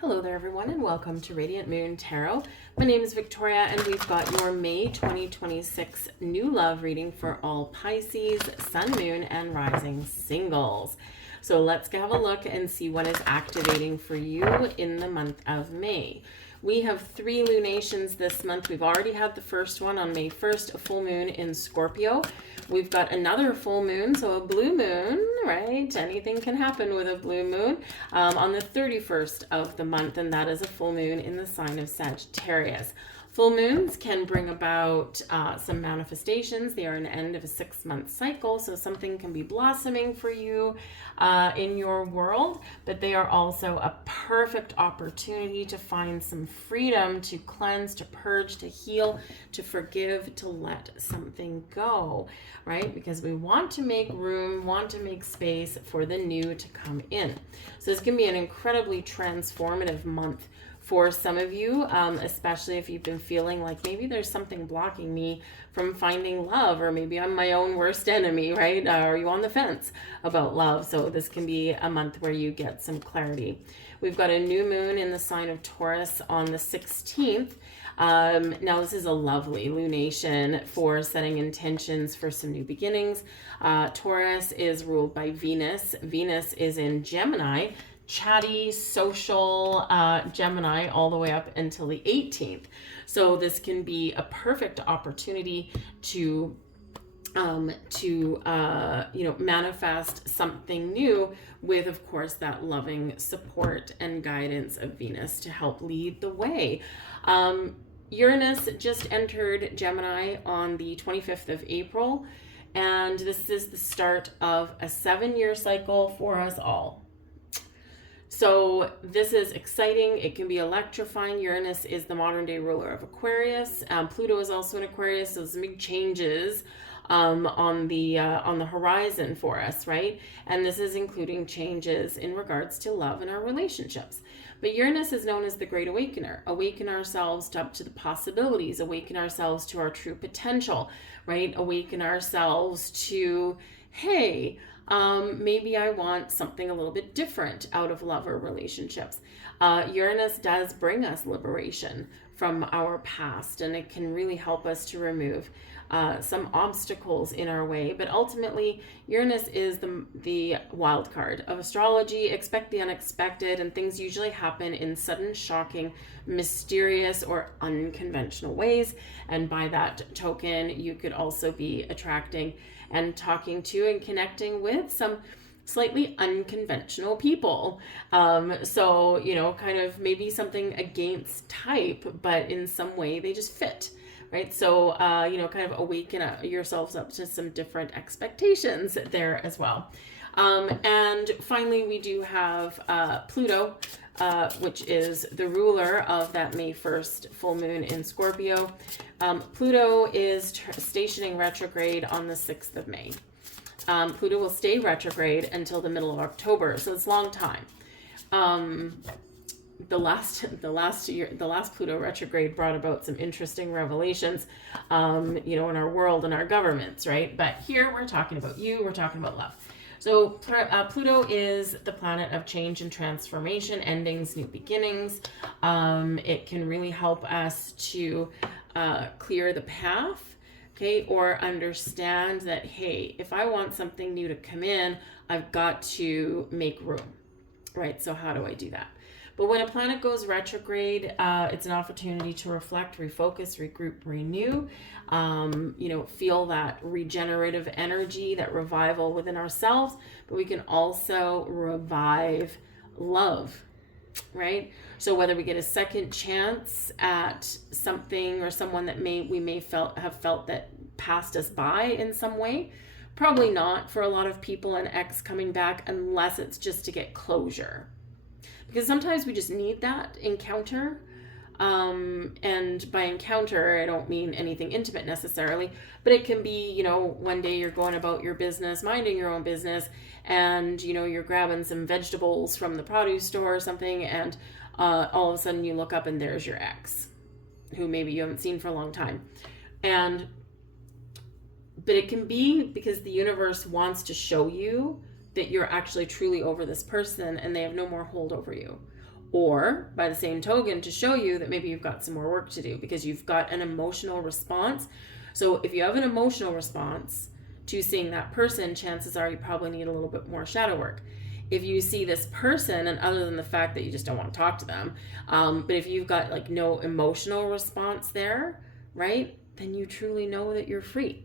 Hello there everyone and welcome to Radiant Moon Tarot. My name is Victoria and we've got your May 2026 new love reading for all Pisces, Sun, Moon, and Rising singles. So let's have a look and see what is activating for you in the month of May. We have 3 lunations this month. We've already had the first one on May 1st, a full moon in Scorpio. We've got another full moon, so a blue moon, right? Anything can happen with a blue moon on the 31st of the month, and that is a full moon in the sign of Sagittarius. Full moons can bring about some manifestations. They are an end of a 6-month cycle, so something can be blossoming for you in your world, but they are also a perfect opportunity to find some freedom, to cleanse, to purge, to heal, to forgive, to let something go, right? Because we want to make room, want to make space for the new to come in. So this can be an incredibly transformative month for some of you, especially if you've been feeling like maybe there's something blocking me from finding love, or maybe I'm my own worst enemy, right? Are you on the fence about love? So this can be a month where you get some clarity. We've got a new moon in the sign of Taurus on the 16th. Now this is a lovely lunation for setting intentions for some new beginnings. Taurus is ruled by Venus. Venus is in Gemini, chatty, social Gemini all the way up until the 18th. So this can be a perfect opportunity to manifest something new with, of course, that loving support and guidance of Venus to help lead the way. Uranus just entered Gemini on the 25th of April, and this is the start of a 7-year cycle for us all. So this is exciting. It can be electrifying. Uranus is the modern day ruler of Aquarius. Pluto is also in Aquarius, so some big changes on the horizon for us, right? And this is including changes in regards to love and our relationships. But Uranus is known as the Great Awakener. Awaken ourselves up to the possibilities. Awaken ourselves to our true potential, right? Awaken ourselves to, hey, maybe I want something a little bit different out of love or relationships. Uranus does bring us liberation from our past, and it can really help us to remove some obstacles in our way. But ultimately, Uranus is the wild card of astrology. Expect the unexpected, and things usually happen in sudden, shocking, mysterious, or unconventional ways. And by that token, you could also be attracting and talking to and connecting with some slightly unconventional people. So, kind of maybe something against type, but in some way they just fit, right? So, kind of awaken yourselves up to some different expectations there as well. And finally, we do have Pluto, which is the ruler of that May 1st full moon in Scorpio. Pluto is stationing retrograde on the 6th of May. Pluto will stay retrograde until the middle of October, so it's a long time. The last Pluto retrograde brought about some interesting revelations, in our world and our governments, right? But here we're talking about we're talking about love. So Pluto is the planet of change and transformation, endings, new beginnings. It can really help us to clear the path, okay, or understand that, hey, if I want something new to come in, I've got to make room, right? So how do I do that? But when a planet goes retrograde, it's an opportunity to reflect, refocus, regroup, renew, feel that regenerative energy, that revival within ourselves, but we can also revive love, right? So whether we get a second chance at something or someone that we may have felt that passed us by in some way, probably not for a lot of people, an ex coming back, unless it's just to get closure. Because sometimes we just need that encounter. And by encounter, I don't mean anything intimate necessarily, but it can be, one day you're going about your business, minding your own business, and, you're grabbing some vegetables from the produce store or something, and all of a sudden you look up and there's your ex, who maybe you haven't seen for a long time. But it can be because the universe wants to show you that you're actually truly over this person and they have no more hold over you. or by the same token, to show you that maybe you've got some more work to do because you've got an emotional response. So if you have an emotional response to seeing that person, chances are you probably need a little bit more shadow work. If you see this person, and other than the fact that you just don't want to talk to them, but if you've got like no emotional response there, right, then you truly know that you're free.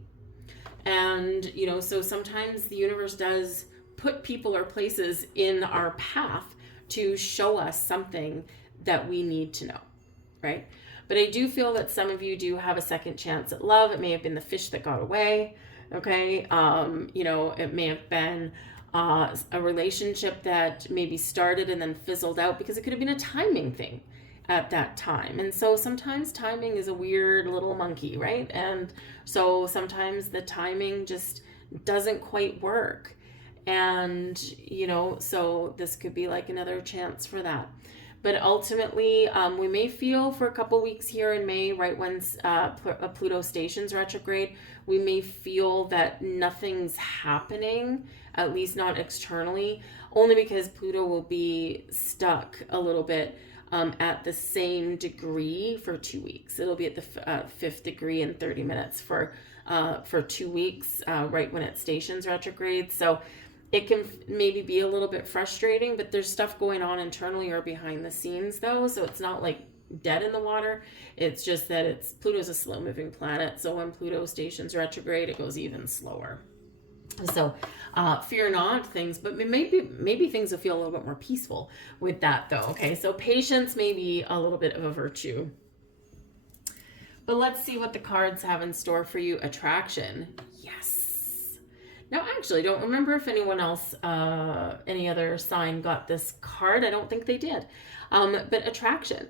And, you know, so sometimes the universe does put people or places in our path to show us something that we need to know, right? But I do feel that some of you do have a second chance at love. It may have been the fish that got away, okay? You know, it may have been a relationship that maybe started and then fizzled out because it could have been a timing thing at that time. And so sometimes timing is a weird little monkey, right? And so sometimes the timing just doesn't quite work. And, you know, so this could be like another chance for that. But ultimately, we may feel for a couple weeks here in May, right when Pluto stations retrograde, we may feel that nothing's happening, at least not externally, only because Pluto will be stuck a little bit at the same degree for 2 weeks. It'll be at the 5th degree in 30 minutes for 2 weeks, right when it stations retrograde. So it can maybe be a little bit frustrating, but there's stuff going on internally or behind the scenes though. So it's not like dead in the water. It's just that Pluto's a slow moving planet. So when Pluto stations retrograde, it goes even slower. So fear not things, but maybe things will feel a little bit more peaceful with that though. Okay, so patience may be a little bit of a virtue. But let's see what the cards have in store for you. Attraction. Yes. Now, I actually don't remember if anyone else, any other sign got this card. I don't think they did. But attraction.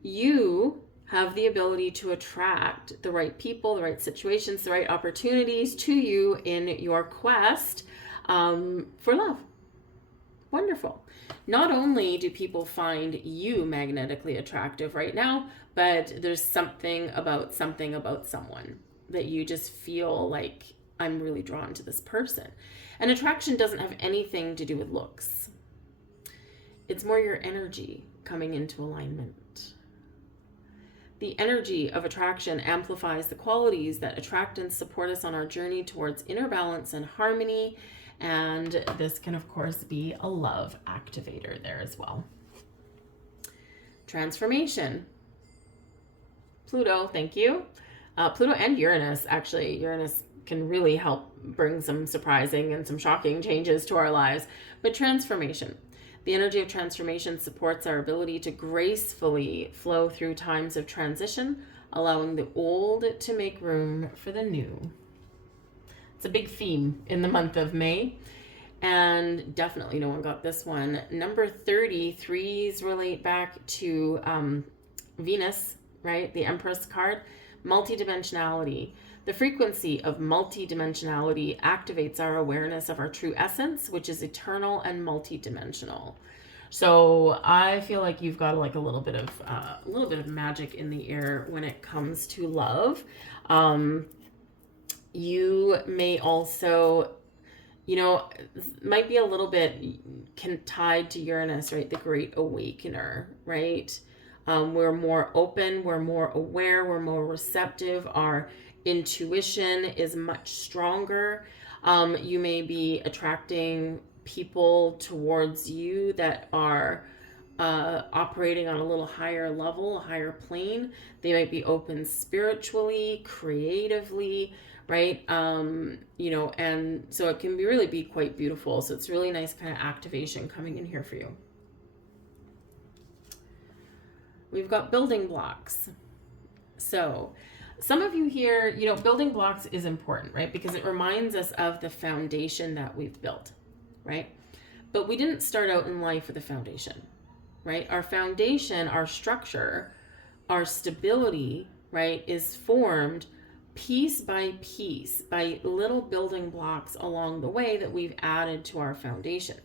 You have the ability to attract the right people, the right situations, the right opportunities to you in your quest for love. Wonderful. Not only do people find you magnetically attractive right now, but there's something about someone that you just feel like, I'm really drawn to this person. And attraction doesn't have anything to do with looks. It's more your energy coming into alignment. The energy of attraction amplifies the qualities that attract and support us on our journey towards inner balance and harmony. And this can, of course, be a love activator there as well. Transformation. Pluto, thank you. Pluto and Uranus, actually. Uranus can really help bring some surprising and some shocking changes to our lives. But transformation. The energy of transformation supports our ability to gracefully flow through times of transition, allowing the old to make room for the new. It's a big theme in the month of May. And definitely no one got this one. Number 30, threes relate back to Venus, right? The Empress card. Multidimensionality. The frequency of multidimensionality activates our awareness of our true essence, which is eternal and multidimensional. So I feel like you've got like a little bit of magic in the air when it comes to love. You may also, you know, might be a little bit tied to Uranus, right? The Great Awakener, right? We're more open, we're more aware, we're more receptive. Our intuition is much stronger. You may be attracting people towards you that are operating on a little higher level, a higher plane. They might be open spiritually, creatively, right? You know, and so it can really be quite beautiful. So it's really nice kind of activation coming in here for you. We've got building blocks. So some of you here, you know, building blocks is important, right? Because it reminds us of the foundation that we've built, right? But we didn't start out in life with a foundation, right? Our foundation, our structure, our stability, right, is formed piece by piece by little building blocks along the way that we've added to our foundation.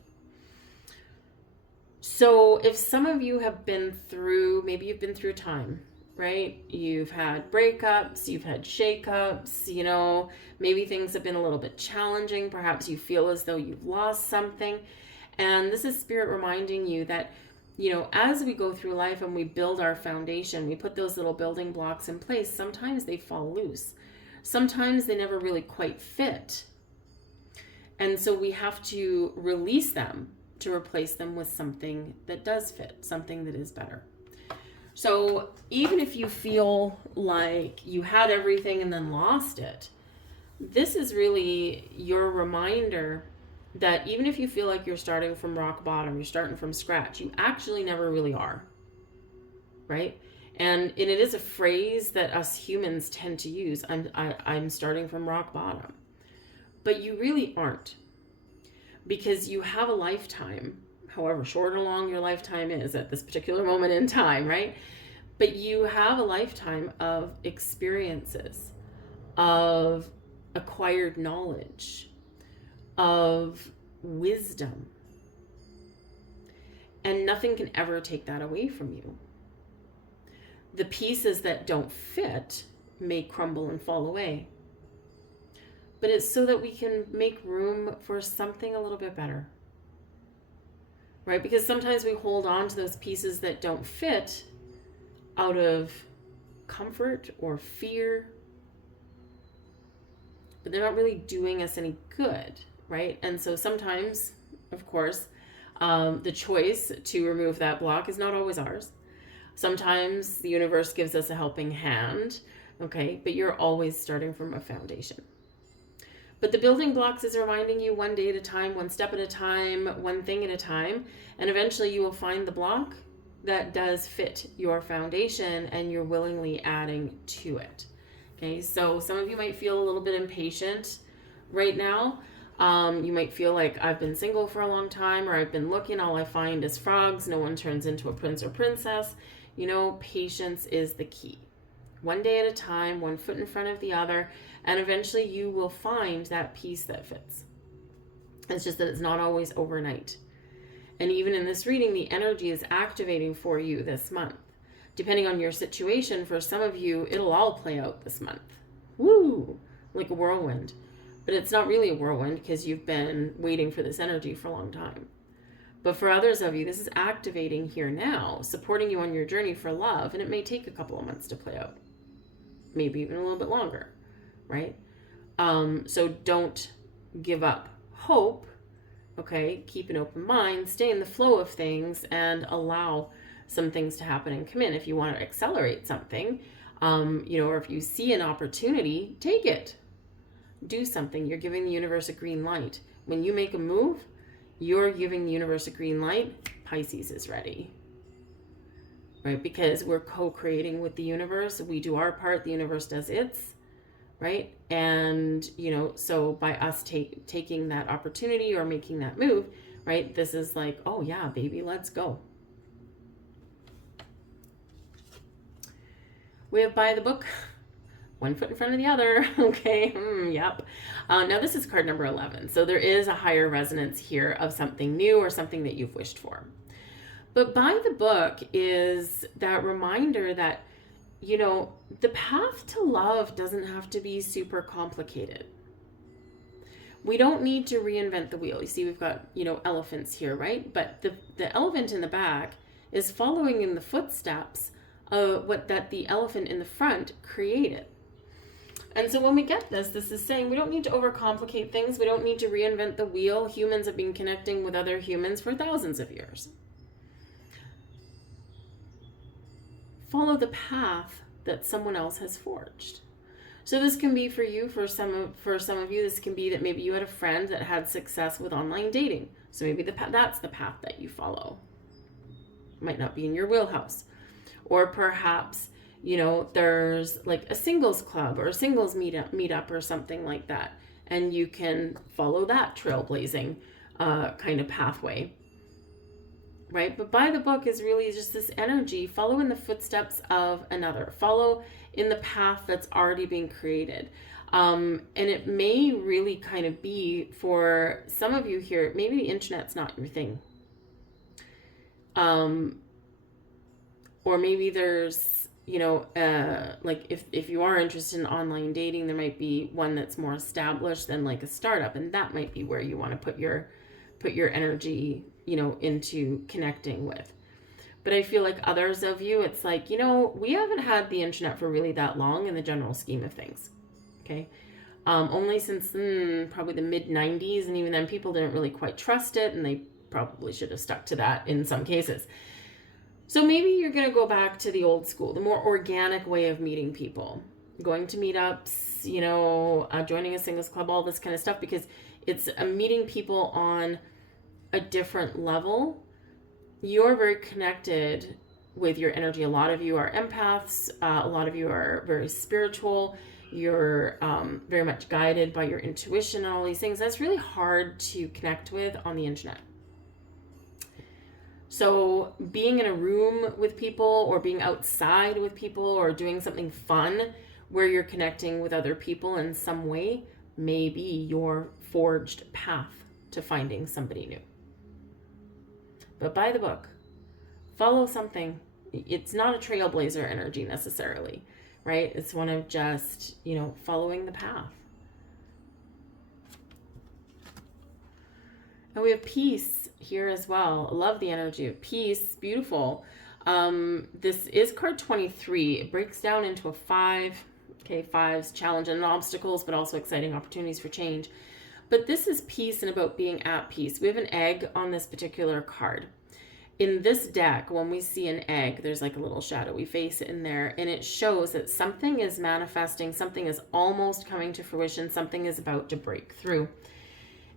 So if some of you have been through, maybe you've been through time, right? You've had breakups, you've had shakeups, you know, maybe things have been a little bit challenging. Perhaps you feel as though you've lost something. And this is Spirit reminding you that as we go through life and we build our foundation, we put those little building blocks in place, sometimes they fall loose. Sometimes they never really quite fit. And so we have to release them to replace them with something that does fit, something that is better. So even if you feel like you had everything and then lost it, this is really your reminder that even if you feel like you're starting from rock bottom, you're starting from scratch, you actually never really are, right? And it is a phrase that us humans tend to use. I'm starting from rock bottom. But you really aren't, because you have a lifetime, however short or long your lifetime is at this particular moment in time, right? But you have a lifetime of experiences, of acquired knowledge, of wisdom. And nothing can ever take that away from you. The pieces that don't fit may crumble and fall away. But it's so that we can make room for something a little bit better. Right? Because sometimes we hold on to those pieces that don't fit out of comfort or fear. But they're not really doing us any good, right? And so sometimes, of course, the choice to remove that block is not always ours. Sometimes the universe gives us a helping hand, okay? But you're always starting from a foundation. But the building blocks is reminding you one day at a time, one step at a time, one thing at a time. And eventually you will find the block that does fit your foundation and you're willingly adding to it. Okay, so some of you might feel a little bit impatient right now. You might feel like I've been single for a long time, or I've been looking, all I find is frogs. No one turns into a prince or princess. Patience is the key. One day at a time, one foot in front of the other, and eventually you will find that piece that fits. It's just that it's not always overnight. And even in this reading, the energy is activating for you this month. Depending on your situation, for some of you, it'll all play out this month. Woo! Like a whirlwind. But it's not really a whirlwind because you've been waiting for this energy for a long time. But for others of you, this is activating here now, supporting you on your journey for love, and it may take a couple of months to play out. Maybe even a little bit longer, right? So don't give up hope, okay? Keep an open mind, stay in the flow of things, and allow some things to happen and come in. If you want to accelerate something, or if you see an opportunity, take it. Do something. You're giving the universe a green light. When you make a move, you're giving the universe a green light. Pisces is ready. Right? Because we're co-creating with the universe. We do our part, the universe does its, right? And, so by us taking that opportunity or making that move, right? This is like, oh yeah, baby, let's go. We have by the book, one foot in front of the other. Okay. Yep. Now this is card number 11. So there is a higher resonance here of something new or something that you've wished for. But by the book is that reminder that, the path to love doesn't have to be super complicated. We don't need to reinvent the wheel. You see, we've got, elephants here, right? But the elephant in the back is following in the footsteps of that the elephant in the front created. And so when we get this is saying we don't need to overcomplicate things. We don't need to reinvent the wheel. Humans have been connecting with other humans for thousands of years. Follow the path that someone else has forged. So this can be for you, for some of you, this can be that maybe you had a friend that had success with online dating. So maybe that's the path that you follow. Might not be in your wheelhouse. Or perhaps, there's like a singles club or a singles meetup or something like that. And you can follow that trailblazing kind of pathway. Right? But by the book is really just this energy. Follow in the footsteps of another. Follow in the path that's already being created. And it may really kind of be for some of you here, maybe the internet's not your thing. Or maybe there's, like if you are interested in online dating, there might be one that's more established than like a startup. And that might be where you want to put your energy, into connecting with. But I feel like others of you, it's like, we haven't had the internet for really that long in the general scheme of things. Okay. Only since probably the mid 90s. And even then people didn't really quite trust it. And they probably should have stuck to that in some cases. So maybe you're going to go back to the old school, the more organic way of meeting people, going to meetups, joining a singles club, all this kind of stuff, because it's meeting people on a different level. You're very connected with your energy. A lot of you are empaths. A lot of you are very spiritual. You're very much guided by your intuition and all these things. That's really hard to connect with on the internet. So being in a room with people, or being outside with people, or doing something fun where you're connecting with other people in some way may be your forged path to finding somebody new. But by the book, follow something. It's not a trailblazer energy necessarily, right? It's one of just, following the path. And we have peace here as well. I love the energy of peace. Beautiful. This is card 23. It breaks down into a 5. Okay, 5's challenge and obstacles, but also exciting opportunities for change. But this is peace and about being at peace. We have an egg on this particular card. In this deck, when we see an egg, there's like a little shadowy face in there, and it shows that something is manifesting, something is almost coming to fruition, something is about to break through.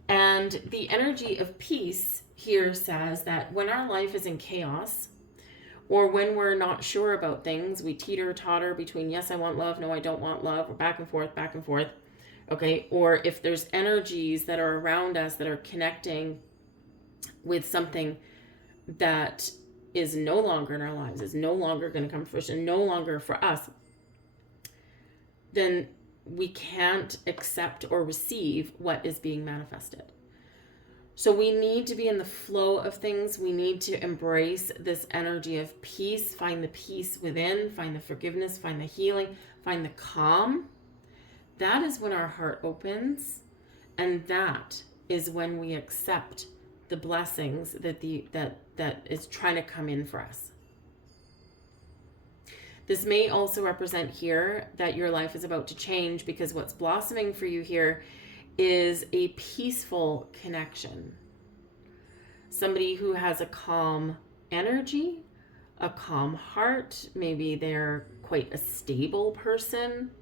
And the energy of peace here says that when our life is in chaos, or when we're not sure about things, we teeter-totter between, yes, I want love, no, I don't want love, or back and forth, okay? Or if there's energies that are around us that are connecting with something that is no longer in our lives, is no longer going to come to fruition, no longer for us, then we can't accept or receive what is being manifested. So we need to be in the flow of things. We need to embrace this energy of peace, find the peace within, find the forgiveness, find the healing, find the calm. That is when our heart opens, and that is when we accept the blessings that is trying to come in for us. This may also represent here that your life is about to change, because what's blossoming for you here is a peaceful connection. Somebody who has a calm energy, a calm heart. Maybe they're quite a stable person.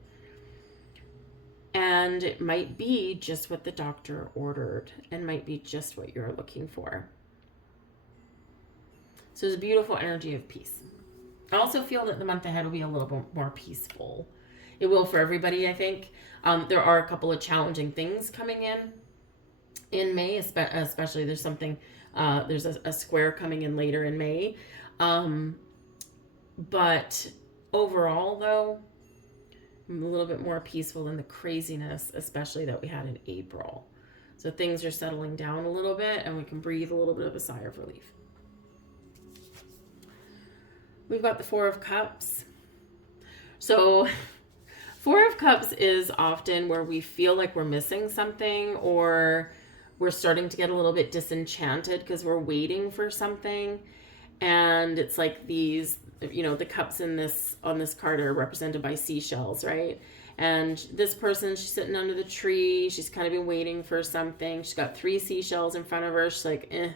And it might be just what the doctor ordered, and might be just what you're looking for. So there's a beautiful energy of peace. I also feel that the month ahead will be a little bit more peaceful. It will for everybody, I think. There are a couple of challenging things coming in May, especially there's something, there's a square coming in later in May. But overall, though, I'm a little bit more peaceful in the craziness, especially that we had in April. So things are settling down a little bit, and we can breathe a little bit of a sigh of relief. We've got the 4 of Cups. So 4 of Cups is often where we feel like we're missing something, or we're starting to get a little bit disenchanted because we're waiting for something. And it's like these, the cups on this card are represented by seashells, right? And this person, she's sitting under the tree. She's kind of been waiting for something. She's got 3 seashells in front of her. She's like, they're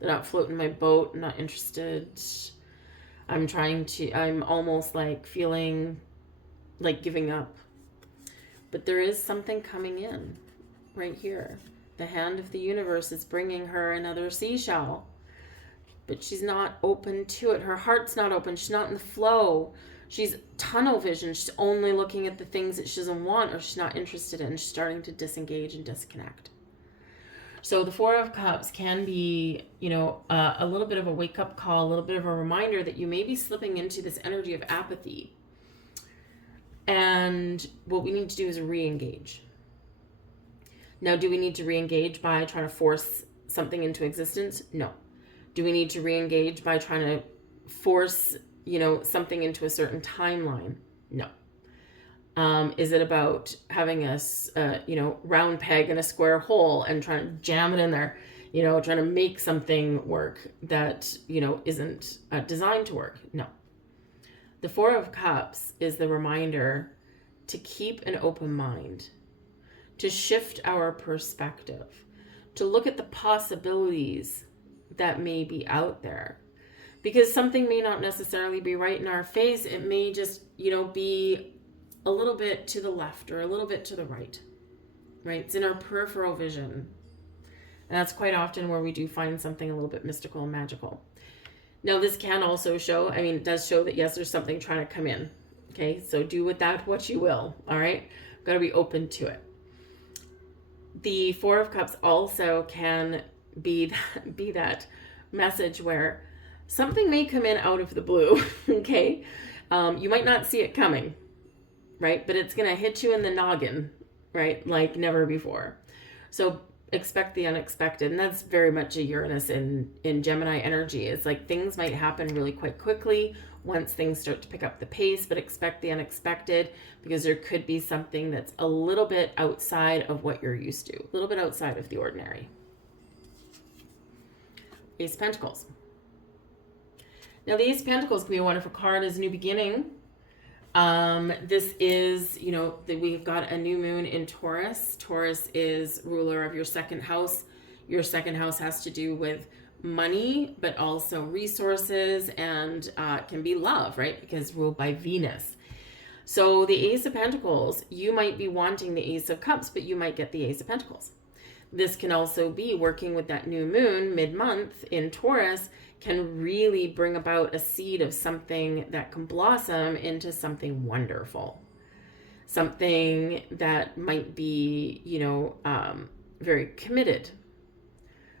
not floating my boat. I'm not interested. I'm almost like feeling like giving up. But there is something coming in right here. The hand of the universe is bringing her another seashell. But she's not open to it. Her heart's not open. She's not in the flow. She's tunnel vision. She's only looking at the things that she doesn't want or she's not interested in. She's starting to disengage and disconnect. So the 4 of Cups can be, a little bit of a wake-up call, a little bit of a reminder that you may be slipping into this energy of apathy. And what we need to do is re-engage. Now, do we need to re-engage by trying to force something into existence? No. Do we need to re-engage by trying to force, something into a certain timeline? No. Is it about having a round peg in a square hole and trying to jam it in there? trying to make something work that, isn't designed to work. No. The Four of Cups is the reminder to keep an open mind, to shift our perspective, to look at the possibilities that may be out there. Because something may not necessarily be right in our face. It may just, be a little bit to the left or a little bit to the right, right? It's in our peripheral vision. And that's quite often where we do find something a little bit mystical and magical. Now, this can also show, it does show that, yes, there's something trying to come in. Okay, so do with that what you will, all right? Got to be open to it. The Four of Cups also can be that message where something may come in out of the blue, okay? You might not see it coming, right? But it's going to hit you in the noggin, right? Like never before. So expect the unexpected. And that's very much a Uranus in Gemini energy. It's like things might happen really quite quickly once things start to pick up the pace, but expect the unexpected because there could be something that's a little bit outside of what you're used to, a little bit outside of the ordinary. Ace of Pentacles. Now, the Ace of Pentacles can be a wonderful card as a new beginning. This is, we've got a new moon in Taurus. Taurus is ruler of your second house. Your second house has to do with money, but also resources and can be love, right? Because ruled by Venus. So the Ace of Pentacles, you might be wanting the Ace of Cups, but you might get the Ace of Pentacles. This can also be working with that new moon mid-month in Taurus can really bring about a seed of something that can blossom into something wonderful. Something that might be, very committed,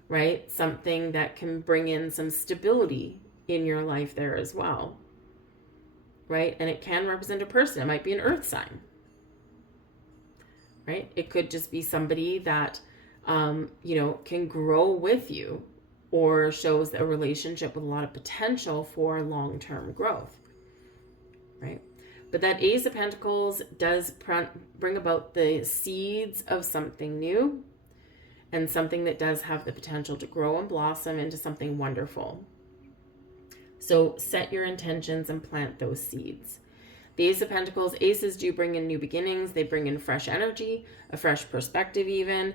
right? Something that can bring in some stability in your life there as well, right? And it can represent a person. It might be an earth sign, right? It could just be somebody that, can grow with you or shows a relationship with a lot of potential for long-term growth, right? But that Ace of Pentacles does bring about the seeds of something new and something that does have the potential to grow and blossom into something wonderful. So set your intentions and plant those seeds. The Ace of Pentacles, aces do bring in new beginnings. They bring in fresh energy, a fresh perspective even,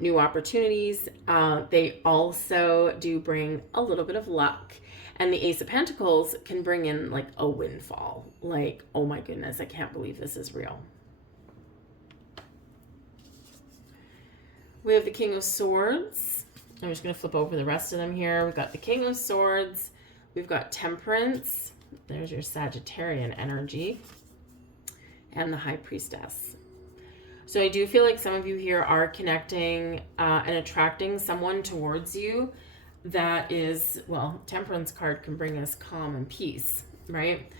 new opportunities. They also do bring a little bit of luck. And the Ace of Pentacles can bring in like a windfall. Like, oh my goodness, I can't believe this is real. We have the King of Swords. I'm just going to flip over the rest of them here. We've got the King of Swords. We've got Temperance. There's your Sagittarian energy. And the High Priestess. So I do feel like some of you here are connecting and attracting someone towards you that is, well, Temperance card can bring us calm and peace, right?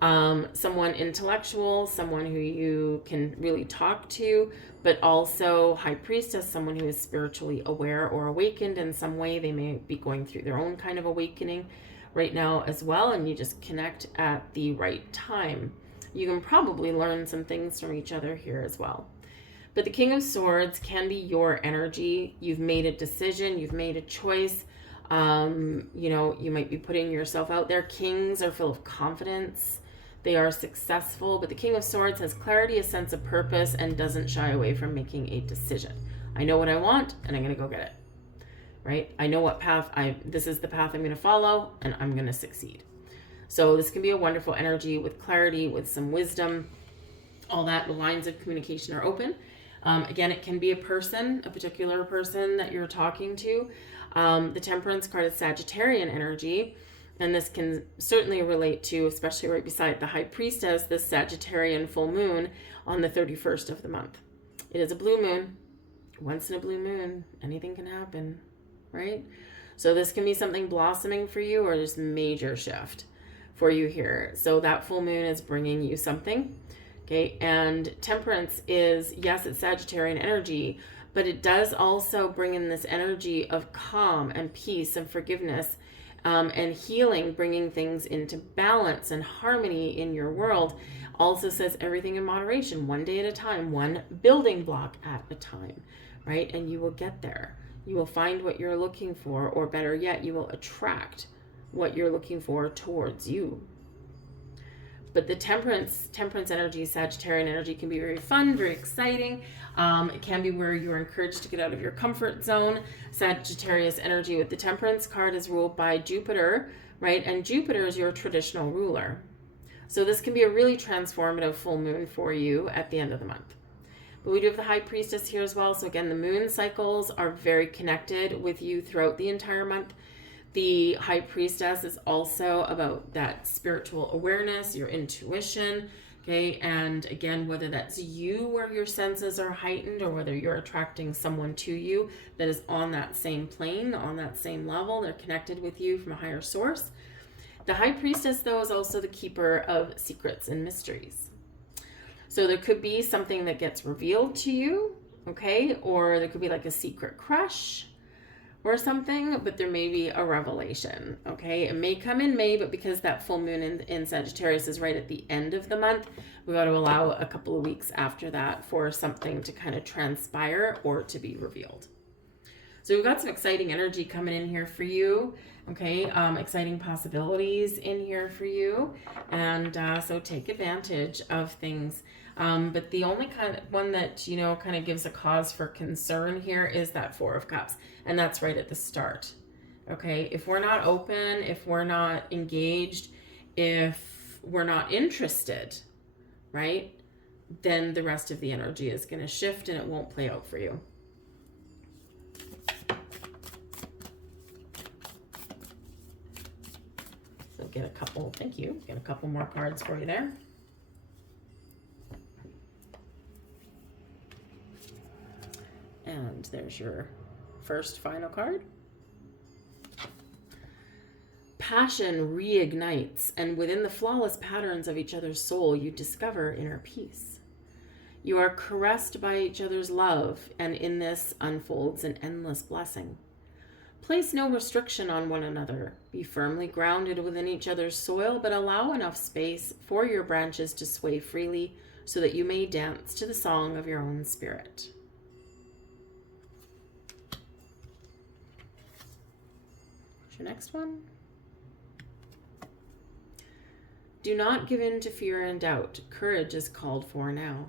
Someone intellectual, someone who you can really talk to, but also High Priestess, someone who is spiritually aware or awakened in some way. They may be going through their own kind of awakening right now as well, and you just connect at the right time. You can probably learn some things from each other here as well. But the King of Swords can be your energy. You've made a decision, you've made a choice. You might be putting yourself out there. Kings are full of confidence. They are successful, but the King of Swords has clarity, a sense of purpose, and doesn't shy away from making a decision. I know what I want, and I'm going to go get it, right? I know what path this is the path I'm going to follow, and I'm going to succeed. So this can be a wonderful energy with clarity, with some wisdom. All that, the lines of communication are open. Again, it can be a person, a particular person that you're talking to. The Temperance card is Sagittarian energy, and this can certainly relate to, especially right beside the High Priestess, this Sagittarian full moon on the 31st of the month. It is a blue moon. Once in a blue moon, anything can happen, right? So this can be something blossoming for you or just major shift for you here. So that full moon is bringing you something. Okay, and Temperance is, yes, it's Sagittarian energy, but it does also bring in this energy of calm and peace and forgiveness and healing, bringing things into balance and harmony in your world. Also says everything in moderation, one day at a time, one building block at a time, right? And you will get there. You will find what you're looking for, or better yet, you will attract what you're looking for towards you. But the temperance energy, Sagittarian energy, can be very fun, very exciting. It can be where you're encouraged to get out of your comfort zone. Sagittarius energy with the temperance card is ruled by Jupiter, right? And Jupiter is your traditional ruler. So this can be a really transformative full moon for you at the end of the month. But we do have the High Priestess here as well. So again, the moon cycles are very connected with you throughout the entire month. The High Priestess is also about that spiritual awareness, your intuition, okay? And again, whether that's you where your senses are heightened, or whether you're attracting someone to you that is on that same plane, on that same level, they're connected with you from a higher source. The High Priestess, though, is also the keeper of secrets and mysteries. So there could be something that gets revealed to you, okay? Or there could be like a secret crush or something, but there may be a revelation, okay? It may come in May, but because that full moon in Sagittarius is right at the end of the month, we got to allow a couple of weeks after that for something to kind of transpire or to be revealed. So we've got some exciting energy coming in here for you, okay? Exciting possibilities in here for you, and so take advantage of things. But the only kind of one that, you know, kind of gives a cause for concern here is that Four of Cups. And that's right at the start. Okay. If we're not open, if we're not engaged, if we're not interested, right, then the rest of the energy is going to shift and it won't play out for you. So get a couple, thank you. Get a couple more cards for you there. And there's your first final card. Passion reignites, and within the flawless patterns of each other's soul, you discover inner peace. You are caressed by each other's love, and in this unfolds an endless blessing. Place no restriction on one another. Be firmly grounded within each other's soil, but allow enough space for your branches to sway freely so that you may dance to the song of your own spirit. Next one. Do not give in to fear and doubt. Courage is called for now.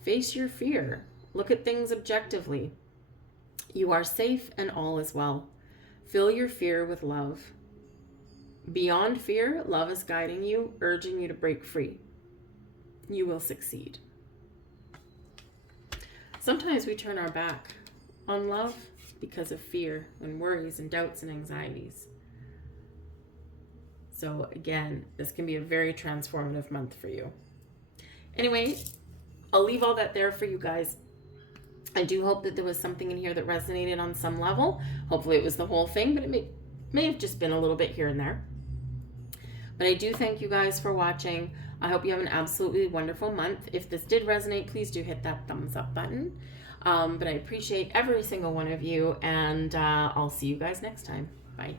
Face your fear. Look at things objectively. You are safe and all is well. Fill your fear with love. Beyond fear, love is guiding you, urging you to break free. You will succeed. Sometimes we turn our back on love because of fear and worries and doubts and anxieties. So again, this can be a very transformative month for you. Anyway, I'll leave all that there for you guys. I do hope that there was something in here that resonated on some level. Hopefully it was the whole thing, but it may have just been a little bit here and there. But I do thank you guys for watching. I hope you have an absolutely wonderful month. If this did resonate, please do hit that thumbs up button. But I appreciate every single one of you, and I'll see you guys next time. Bye.